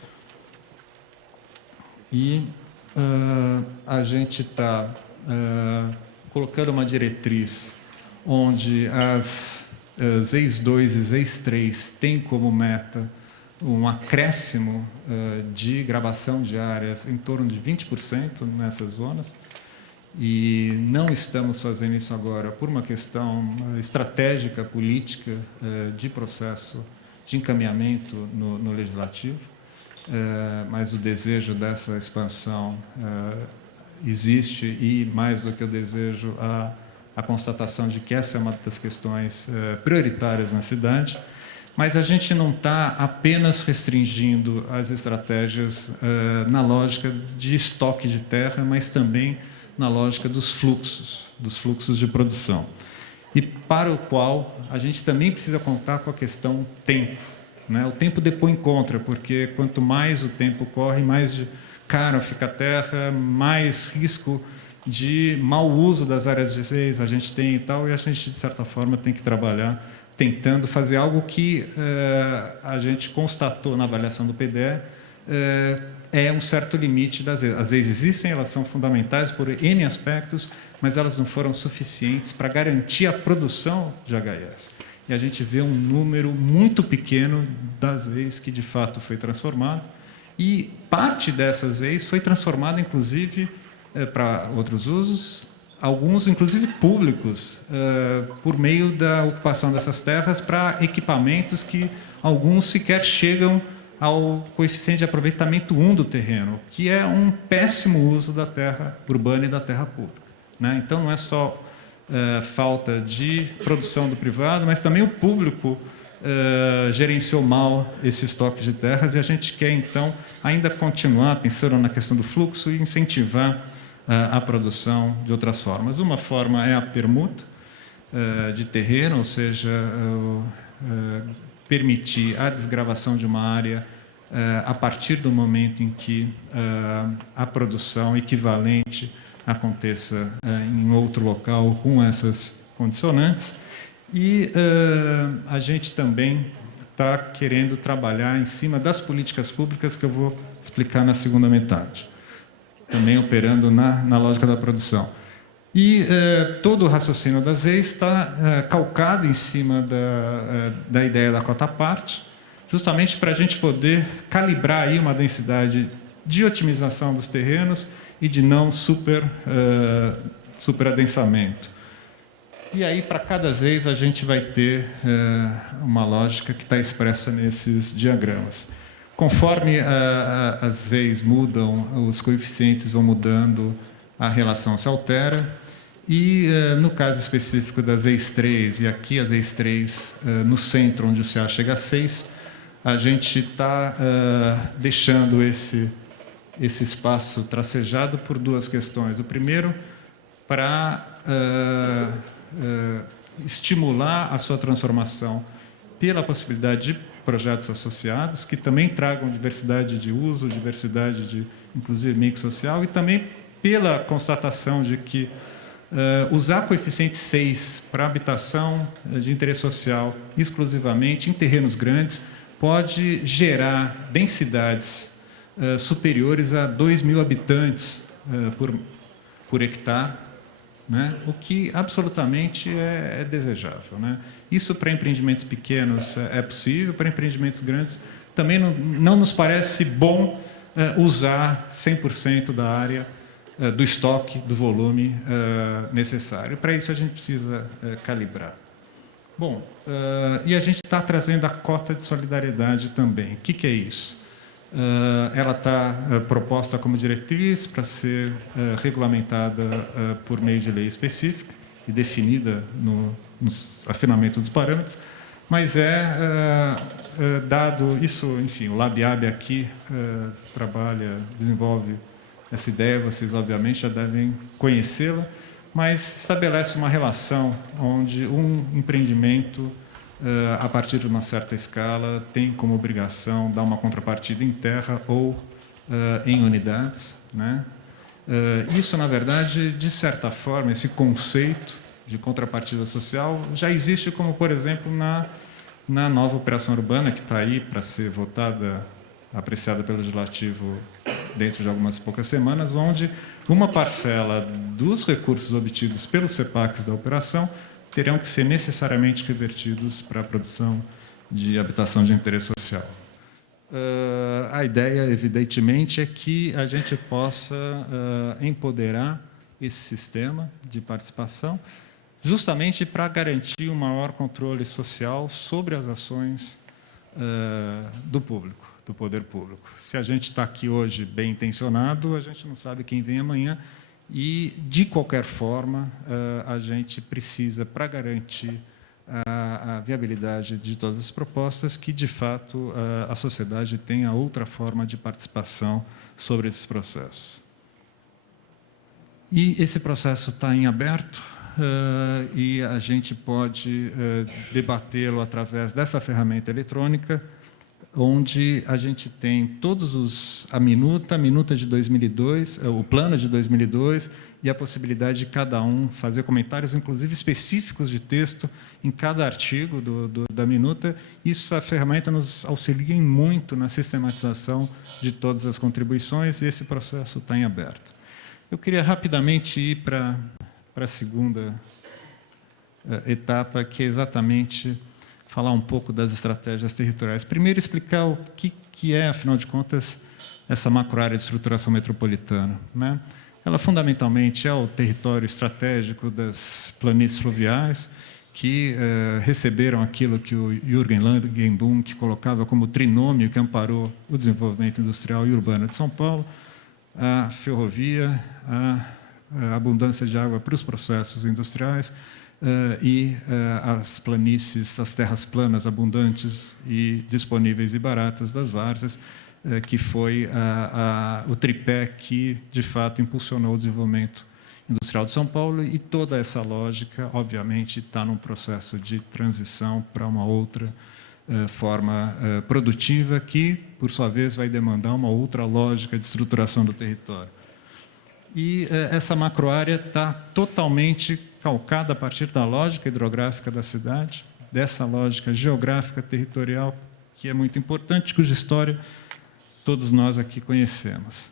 E a gente está colocando uma diretriz onde as ZEIs 2 e ZEIs 3 têm como meta um acréscimo de gravação de áreas em torno de 20% nessas zonas. E não estamos fazendo isso agora por uma questão estratégica, política, de processo de encaminhamento no legislativo, mas o desejo dessa expansão existe e, mais do que o desejo, a constatação de que essa é uma das questões prioritárias na cidade. Mas a gente não está apenas restringindo as estratégias na lógica de estoque de terra, mas também na lógica dos fluxos de produção. E para o qual a gente também precisa contar com a questão tempo, né? O tempo depõe contra, porque quanto mais o tempo corre, mais caro fica a terra, mais risco de mau uso das áreas de ZEIs a gente tem e tal, e a gente, de certa forma, tem que trabalhar tentando fazer algo que a gente constatou na avaliação do PDE, é um certo limite das ZEIs. As ZEIs existem, elas são fundamentais por N aspectos, mas elas não foram suficientes para garantir a produção de HIS. E a gente vê um número muito pequeno das ZEIs que, de fato, foi transformado. E parte dessas ZEIs foi transformada, inclusive, para outros usos, alguns, inclusive, públicos, por meio da ocupação dessas terras para equipamentos que alguns sequer chegam ao coeficiente de aproveitamento 1 do terreno, que é um péssimo uso da terra urbana e da terra pública, né? Então, não é só falta de produção do privado, mas também o público gerenciou mal esse estoque de terras, e a gente quer, então, ainda continuar pensando na questão do fluxo e incentivar a produção de outras formas. Uma forma é a permuta de terreno, ou seja, permitir a desgravação de uma área a partir do momento em que a produção equivalente aconteça em outro local com essas condicionantes. E a gente também está querendo trabalhar em cima das políticas públicas, que eu vou explicar na segunda metade, também operando na lógica da produção. E todo o raciocínio da ZEIs está calcado em cima da ideia da cota-parte, justamente para a gente poder calibrar aí uma densidade de otimização dos terrenos e de não superadensamento. E aí, para cada ZEIs, a gente vai ter uma lógica que está expressa nesses diagramas. Conforme as ZEIs mudam, os coeficientes vão mudando, a relação se altera. E, no caso específico das ZEIs 3, e aqui as ZEIs 3 no centro, onde o CA chega a 6, a gente está deixando esse espaço tracejado por duas questões. O primeiro, para estimular a sua transformação pela possibilidade de projetos associados, que também tragam diversidade de uso, diversidade de, inclusive, mix social, e também pela constatação de que usar coeficiente 6 para habitação de interesse social exclusivamente em terrenos grandes pode gerar densidades superiores a 2.000 habitantes por hectare, né? O que absolutamente é desejável, né? Isso para empreendimentos pequenos é possível, para empreendimentos grandes também não nos parece bom usar 100% da área, do estoque, do volume necessário. Para isso a gente precisa calibrar. Bom, e a gente está trazendo a cota de solidariedade também. O que é isso? Ela está proposta como diretriz para ser regulamentada por meio de lei específica e definida no afinamento dos parâmetros, mas dado isso, enfim, o LabIAB aqui desenvolve essa ideia, vocês obviamente já devem conhecê-la, mas estabelece uma relação onde um empreendimento a partir de uma certa escala, tem como obrigação dar uma contrapartida em terra ou em unidades, né? Isso, na verdade, de certa forma, esse conceito de contrapartida social já existe, como, por exemplo, na nova operação urbana, que está aí para ser votada, apreciada pelo Legislativo dentro de algumas poucas semanas, onde uma parcela dos recursos obtidos pelos CEPACs da operação terão que ser necessariamente revertidos para a produção de habitação de interesse social. A ideia, evidentemente, é que a gente possa empoderar esse sistema de participação, justamente para garantir um maior controle social sobre as ações do público, do poder público. Se a gente está aqui hoje bem intencionado, a gente não sabe quem vem amanhã. E, de qualquer forma, a gente precisa, para garantir a viabilidade de todas as propostas, que, de fato, a sociedade tenha outra forma de participação sobre esses processos. E esse processo está em aberto e a gente pode debatê-lo através dessa ferramenta eletrônica, onde a gente tem todos a minuta de 2002, o plano de 2002, e a possibilidade de cada um fazer comentários, inclusive específicos de texto, em cada artigo da minuta. Essa ferramenta nos auxilia muito na sistematização de todas as contribuições, e esse processo está em aberto. Eu queria rapidamente ir para a segunda etapa, que é exatamente falar um pouco das estratégias territoriais. Primeiro, explicar o que é, afinal de contas, essa macroárea de estruturação metropolitana, né? Ela, fundamentalmente, é o território estratégico das planícies fluviais, que receberam aquilo que o Jürgen Langenbrunck colocava como trinômio que amparou o desenvolvimento industrial e urbano de São Paulo: a ferrovia, a abundância de água para os processos industriais, e as planícies, as terras planas abundantes e disponíveis e baratas das várzeas, que foi o tripé que, de fato, impulsionou o desenvolvimento industrial de São Paulo, e toda essa lógica, obviamente, está num processo de transição para uma outra forma produtiva que, por sua vez, vai demandar uma outra lógica de estruturação do território. E essa macroárea está totalmente calcada a partir da lógica hidrográfica da cidade, dessa lógica geográfica territorial, que é muito importante, cuja história todos nós aqui conhecemos.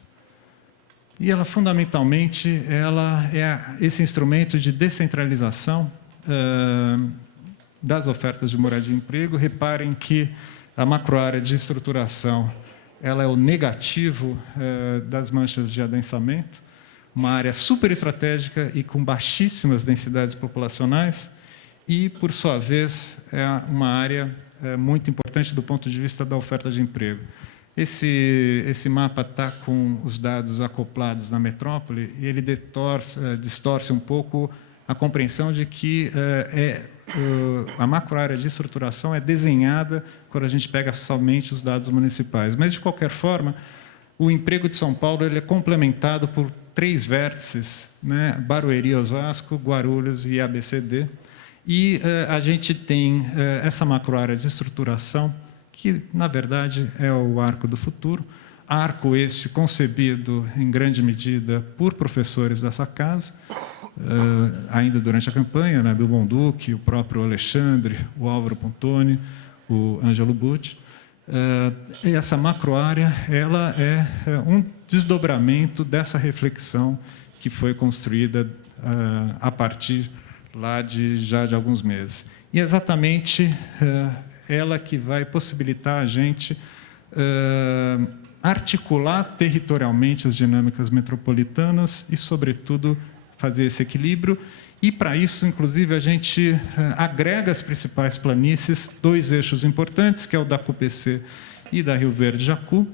E ela, fundamentalmente, ela é esse instrumento de descentralização das ofertas de moradia e emprego. Reparem que a macroárea de estruturação ela é o negativo das manchas de adensamento, uma área super estratégica e com baixíssimas densidades populacionais, e, por sua vez, é uma área muito importante do ponto de vista da oferta de emprego. Esse mapa está com os dados acoplados na metrópole, e ele distorce um pouco a compreensão de que a macroárea de estruturação é desenhada quando a gente pega somente os dados municipais. Mas, de qualquer forma, o emprego de São Paulo ele é complementado por 3 vértices, né? Barueri, Osasco, Guarulhos e ABCD. E a gente tem essa macroárea de estruturação, que, na verdade, é o arco do futuro. Arco este concebido, em grande medida, por professores dessa casa, ainda durante a campanha, né? Bill Bonducci, o próprio Alexandre, o Álvaro Pontoni, o Ângelo Bucci. essa macroárea ela é um desdobramento dessa reflexão que foi construída a partir lá já de alguns meses. E é exatamente ela que vai possibilitar a gente articular territorialmente as dinâmicas metropolitanas e, sobretudo, fazer esse equilíbrio. E, para isso, inclusive, a gente agrega as principais planícies, 2 eixos importantes, que é o da CUPC e da Rio Verde Jacu,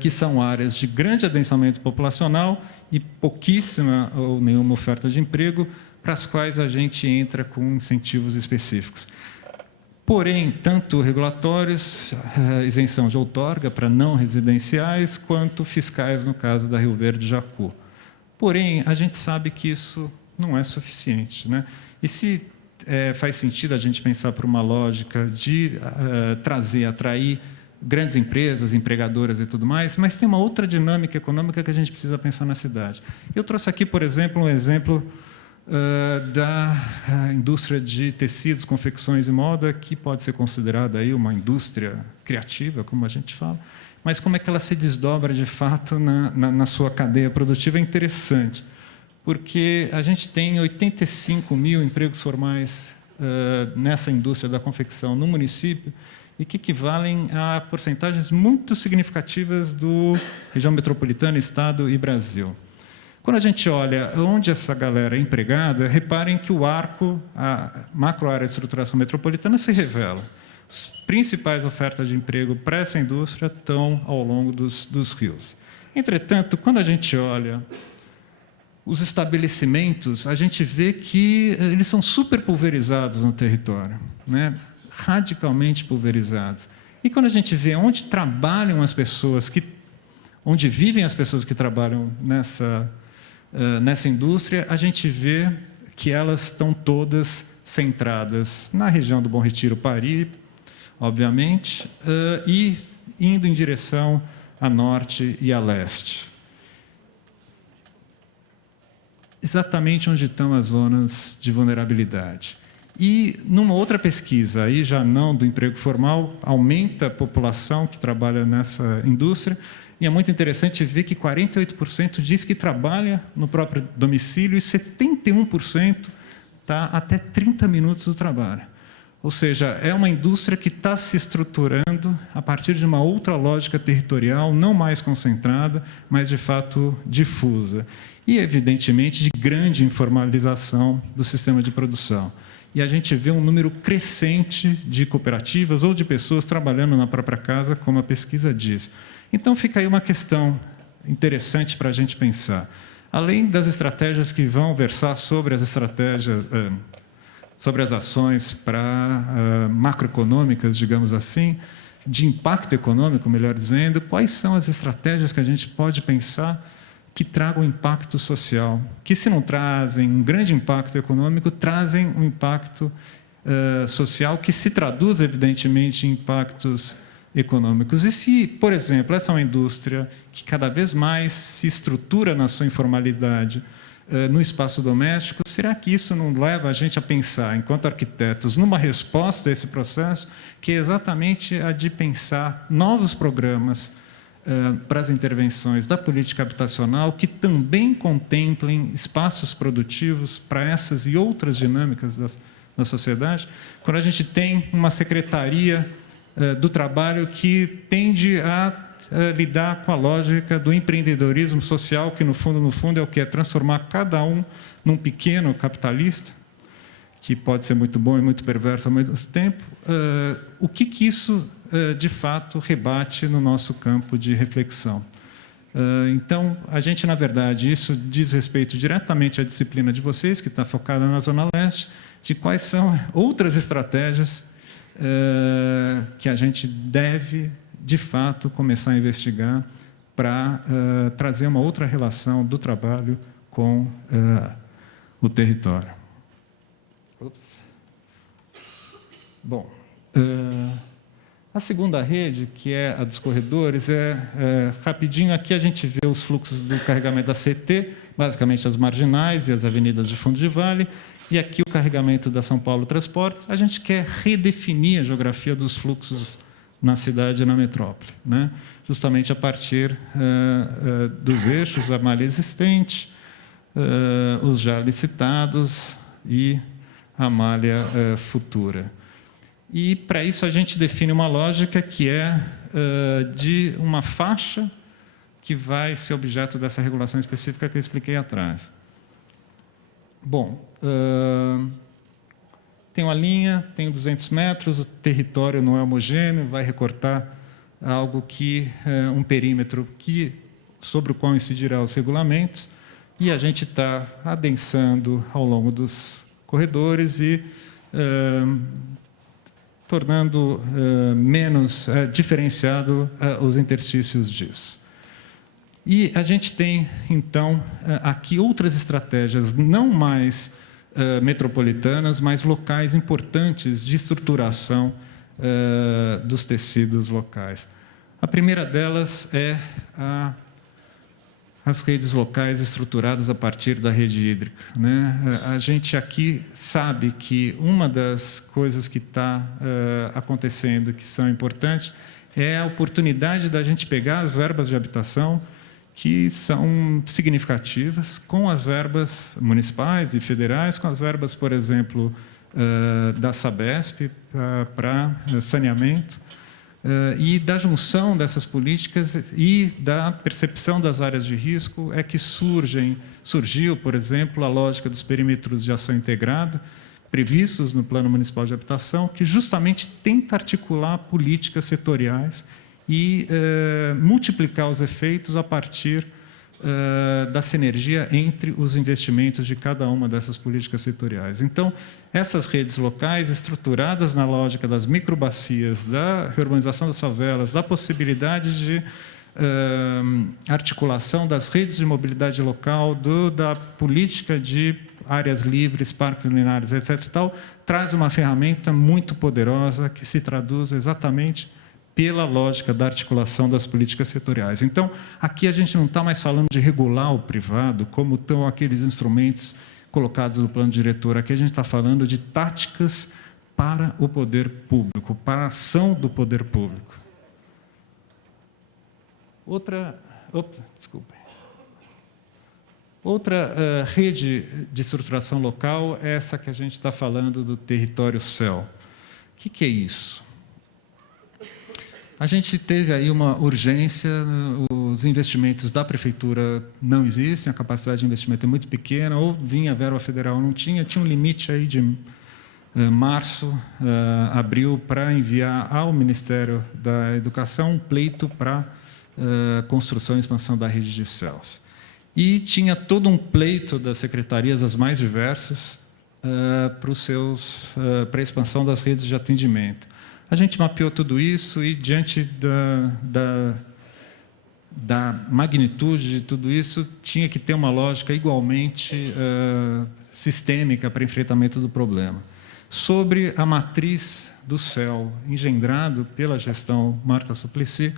que são áreas de grande adensamento populacional e pouquíssima ou nenhuma oferta de emprego, para as quais a gente entra com incentivos específicos. Porém, tanto regulatórios, isenção de outorga para não residenciais, quanto fiscais, no caso da Rio Verde Jacu. Porém, a gente sabe que isso não é suficiente, né? E se faz sentido a gente pensar por uma lógica de atrair grandes empresas, empregadoras e tudo mais, mas tem uma outra dinâmica econômica que a gente precisa pensar na cidade. Eu trouxe aqui, por exemplo, um exemplo da indústria de tecidos, confecções e moda, que pode ser considerada aí uma indústria criativa, como a gente fala, mas como é que ela se desdobra, de fato, na sua cadeia produtiva é interessante, porque a gente tem 85 mil empregos formais nessa indústria da confecção no município, e que equivalem a porcentagens muito significativas do região metropolitana, Estado e Brasil. Quando a gente olha onde essa galera é empregada, reparem que o arco, a macroárea de estruturação metropolitana, se revela. As principais ofertas de emprego para essa indústria estão ao longo dos rios. Entretanto, quando a gente olha os estabelecimentos, a gente vê que eles são super pulverizados no território, né? Radicalmente pulverizados. E quando a gente vê onde trabalham as pessoas, onde vivem as pessoas que trabalham nessa indústria, a gente vê que elas estão todas centradas na região do Bom Retiro, Pari, obviamente, e indo em direção a norte e a leste. Exatamente onde estão as zonas de vulnerabilidade. E, numa outra pesquisa, aí já não do emprego formal, aumenta a população que trabalha nessa indústria, e é muito interessante ver que 48% diz que trabalha no próprio domicílio e 71% está até 30 minutos do trabalho. Ou seja, é uma indústria que está se estruturando a partir de uma outra lógica territorial, não mais concentrada, mas, de fato, difusa. E, evidentemente, de grande informalização do sistema de produção. E a gente vê um número crescente de cooperativas ou de pessoas trabalhando na própria casa, como a pesquisa diz. Então, fica aí uma questão interessante para a gente pensar. Além das estratégias que vão versar sobre as estratégias, sobre as ações macroeconômicas, digamos assim, de impacto econômico, melhor dizendo, quais são as estratégias que a gente pode pensar que tragam impacto social, que, se não trazem um grande impacto econômico, trazem um impacto social que se traduz, evidentemente, em impactos econômicos. E se, por exemplo, essa é uma indústria que cada vez mais se estrutura na sua informalidade no espaço doméstico, será que isso não leva a gente a pensar, enquanto arquitetos, numa resposta a esse processo, que é exatamente a de pensar novos programas para as intervenções da política habitacional que também contemplem espaços produtivos para essas e outras dinâmicas da sociedade, quando a gente tem uma secretaria do trabalho que tende a lidar com a lógica do empreendedorismo social, que, no fundo, é o que é transformar cada um num pequeno capitalista, que pode ser muito bom e muito perverso ao mesmo tempo. O que isso, de fato, rebate no nosso campo de reflexão? Então, a gente, na verdade, isso diz respeito diretamente à disciplina de vocês, que está focada na Zona Leste, de quais são outras estratégias que a gente deve, de fato, começar a investigar para trazer uma outra relação do trabalho com o território. Bom, a segunda rede, que é a dos corredores, rapidinho, aqui a gente vê os fluxos do carregamento da CT, basicamente as marginais e as avenidas de fundo de vale, e aqui o carregamento da São Paulo Transportes. A gente quer redefinir a geografia dos fluxos na cidade e na metrópole, né? Justamente a partir dos eixos, a malha existente, os já licitados e a malha futura. E, para isso, a gente define uma lógica que é de uma faixa que vai ser objeto dessa regulação específica que eu expliquei atrás. Bom, tem uma linha, tem 200 metros, o território não é homogêneo, vai recortar algo que um perímetro sobre o qual incidirá os regulamentos, e a gente está adensando ao longo dos corredores e tornando menos diferenciado os interstícios disso. E a gente tem, então, aqui outras estratégias, não mais metropolitanas, mas locais importantes de estruturação dos tecidos locais. A primeira delas é as redes locais estruturadas a partir da rede hídrica, né? A gente aqui sabe que uma das coisas que está acontecendo, que são importantes, é a oportunidade da gente pegar as verbas de habitação, que são significativas, com as verbas municipais e federais, com as verbas, por exemplo, da Sabesp para saneamento, e da junção dessas políticas e da percepção das áreas de risco é que surgiu, por exemplo, a lógica dos perímetros de ação integrada, previstos no Plano Municipal de Habitação, que justamente tenta articular políticas setoriais e multiplicar os efeitos a partir da sinergia entre os investimentos de cada uma dessas políticas setoriais. Então, essas redes locais, estruturadas na lógica das microbacias, da reurbanização das favelas, da possibilidade de articulação das redes de mobilidade local, da política de áreas livres, parques lineares, etc., traz uma ferramenta muito poderosa que se traduz exatamente pela lógica da articulação das políticas setoriais. Então, aqui a gente não está mais falando de regular o privado, como estão aqueles instrumentos colocados no plano diretor. Aqui a gente está falando de táticas para o poder público, para a ação do poder público. Outra rede de estruturação local é essa que a gente está falando do território CEL. O que é isso? A gente teve aí uma urgência, os investimentos da prefeitura não existem, a capacidade de investimento é muito pequena, ou vinha verba federal, não tinha um limite aí de março, abril, para enviar ao Ministério da Educação um pleito para construção e expansão da rede de CELs. E tinha todo um pleito das secretarias, as mais diversas, para a expansão das redes de atendimento. A gente mapeou tudo isso e, diante da magnitude de tudo isso, tinha que ter uma lógica igualmente sistêmica para enfrentamento do problema. Sobre a matriz do CEL, engendrado pela gestão Marta Suplicy,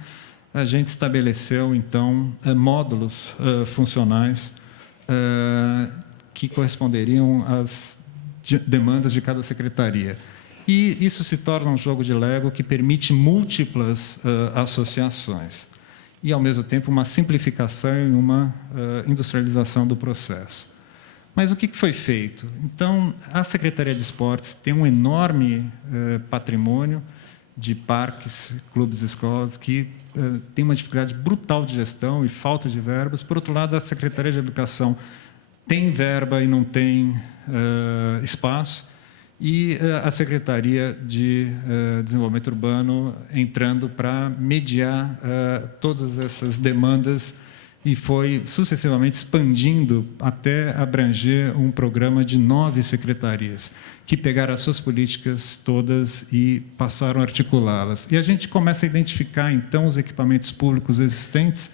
a gente estabeleceu, então, módulos funcionais que corresponderiam às demandas de cada secretaria. E isso se torna um jogo de Lego que permite múltiplas associações e, ao mesmo tempo, uma simplificação e uma industrialização do processo. Mas o que foi feito? Então, a Secretaria de Esportes tem um enorme patrimônio de parques, clubes e escolas que tem uma dificuldade brutal de gestão e falta de verbas. Por outro lado, a Secretaria de Educação tem verba e não tem espaço. E a Secretaria de Desenvolvimento Urbano entrando para mediar todas essas demandas e foi sucessivamente expandindo até abranger um programa de 9 secretarias, que pegaram as suas políticas todas e passaram a articulá-las. E a gente começa a identificar, então, os equipamentos públicos existentes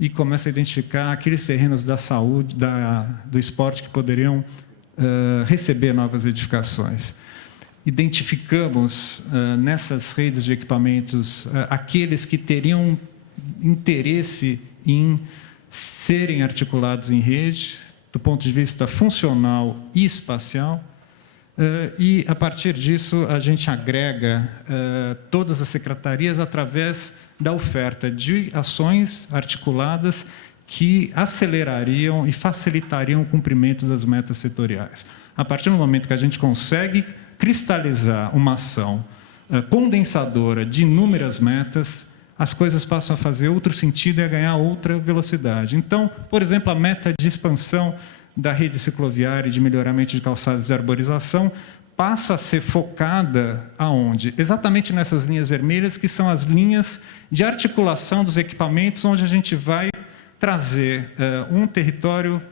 e começa a identificar aqueles terrenos da saúde, do esporte que poderiam receber novas edificações. Identificamos nessas redes de equipamentos aqueles que teriam interesse em serem articulados em rede, do ponto de vista funcional e espacial, E, a partir disso, a gente agrega todas as secretarias através da oferta de ações articuladas que acelerariam e facilitariam o cumprimento das metas setoriais. A partir do momento que a gente consegue cristalizar uma ação condensadora de inúmeras metas, as coisas passam a fazer outro sentido e a ganhar outra velocidade. Então, por exemplo, a meta de expansão da rede cicloviária e de melhoramento de calçadas e arborização passa a ser focada aonde? Exatamente nessas linhas vermelhas, que são as linhas de articulação dos equipamentos, onde a gente vai trazer um território,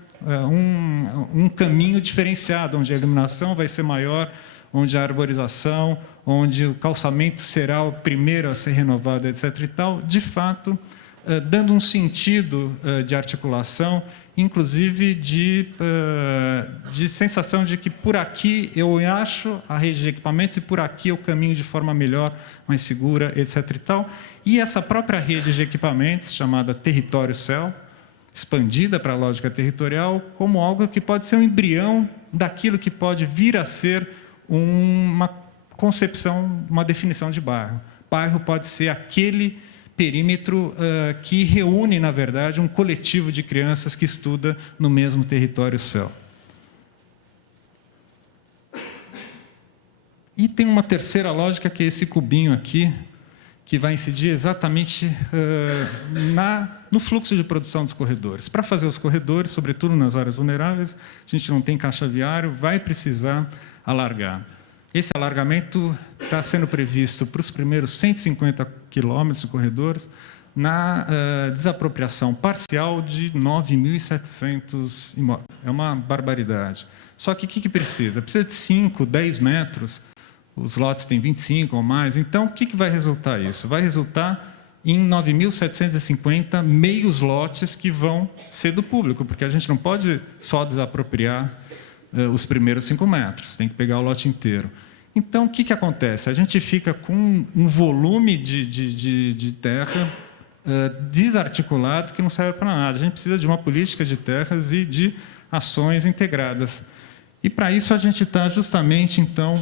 um caminho diferenciado, onde a iluminação vai ser maior, onde a arborização, onde o calçamento será o primeiro a ser renovado, etc. e tal, de fato, dando um sentido de articulação, inclusive de sensação de que por aqui eu acho a rede de equipamentos e por aqui eu caminho de forma melhor, mais segura, etc. e tal. E essa própria rede de equipamentos, chamada Território Céu, expandida para a lógica territorial, como algo que pode ser um embrião daquilo que pode vir a ser uma concepção, uma definição de bairro. Bairro pode ser aquele perímetro que reúne, na verdade, um coletivo de crianças que estuda no mesmo território céu. E tem uma terceira lógica, que é esse cubinho aqui, que vai incidir exatamente no fluxo de produção dos corredores. Para fazer os corredores, sobretudo nas áreas vulneráveis, a gente não tem caixa viário, vai precisar alargar. Esse alargamento está sendo previsto para os primeiros 150 quilômetros de corredores, na desapropriação parcial de 9.700 imóveis. É uma barbaridade. Só que o que precisa? Precisa de 5, 10 metros, os lotes têm 25 ou mais, então o que vai resultar isso? Vai resultar em 9.750 meios lotes que vão ser do público, porque a gente não pode só desapropriar os primeiros 5 metros, tem que pegar o lote inteiro. Então, o que acontece? A gente fica com um volume de terra desarticulado que não serve para nada. A gente precisa de uma política de terras e de ações integradas. E, para isso, a gente está justamente, então,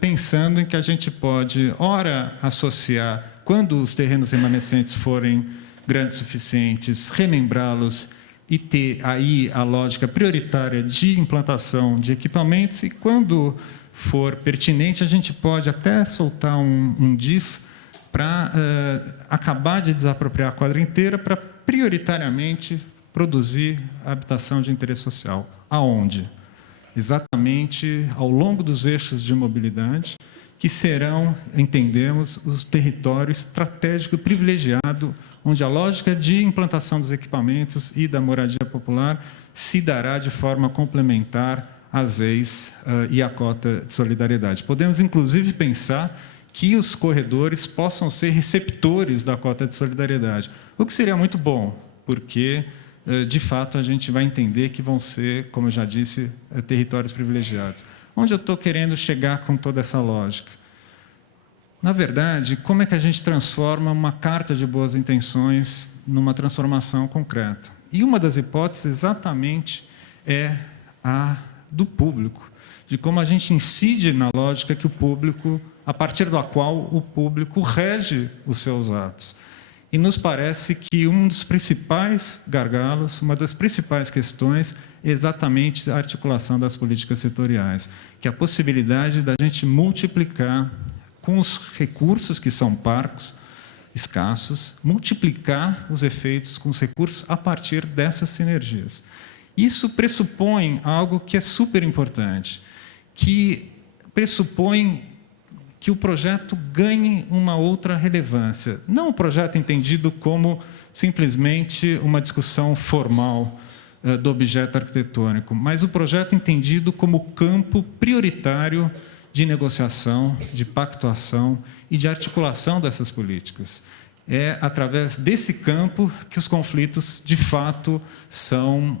pensando em que a gente pode, ora, associar, quando os terrenos remanescentes forem grandes o suficientes, remembrá-los e ter aí a lógica prioritária de implantação de equipamentos, e quando for pertinente, a gente pode até soltar um DIS para acabar de desapropriar a quadra inteira para, prioritariamente, produzir habitação de interesse social. Aonde? Exatamente ao longo dos eixos de mobilidade, que serão, entendemos, o território estratégico privilegiado, onde a lógica de implantação dos equipamentos e da moradia popular se dará de forma complementar às EIs e à cota de solidariedade. Podemos, inclusive, pensar que os corredores possam ser receptores da cota de solidariedade, o que seria muito bom, porque, de fato, a gente vai entender que vão ser, como eu já disse, territórios privilegiados. Onde eu estou querendo chegar com toda essa lógica? Na verdade, como é que a gente transforma uma carta de boas intenções numa transformação concreta? E uma das hipóteses exatamente é a do público, de como a gente incide na lógica que o público, a partir da qual o público rege os seus atos. E nos parece que um dos principais gargalos, uma das principais questões, é exatamente a articulação das políticas setoriais, que é a possibilidade da gente multiplicar, com os recursos que são parcos, escassos, multiplicar os efeitos com os recursos a partir dessas sinergias. Isso pressupõe algo que é super importante, que pressupõe que o projeto ganhe uma outra relevância. Não o projeto entendido como simplesmente uma discussão formal do objeto arquitetônico, mas o projeto entendido como campo prioritário de negociação, de pactuação e de articulação dessas políticas. É através desse campo que os conflitos, de fato, são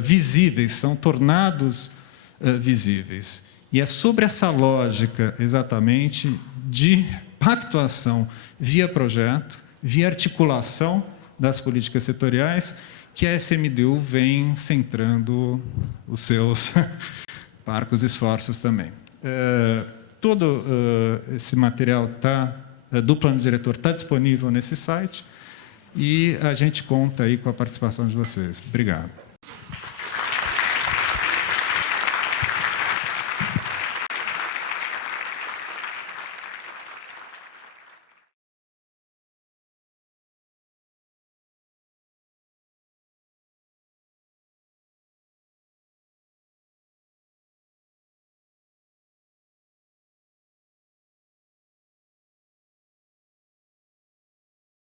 visíveis, são tornados visíveis. E é sobre essa lógica, exatamente, de pactuação via projeto, via articulação das políticas setoriais, que a SMDU vem centrando os seus parcos esforços também. Todo esse material do plano diretor está disponível nesse site e a gente conta aí com a participação de vocês. Obrigado.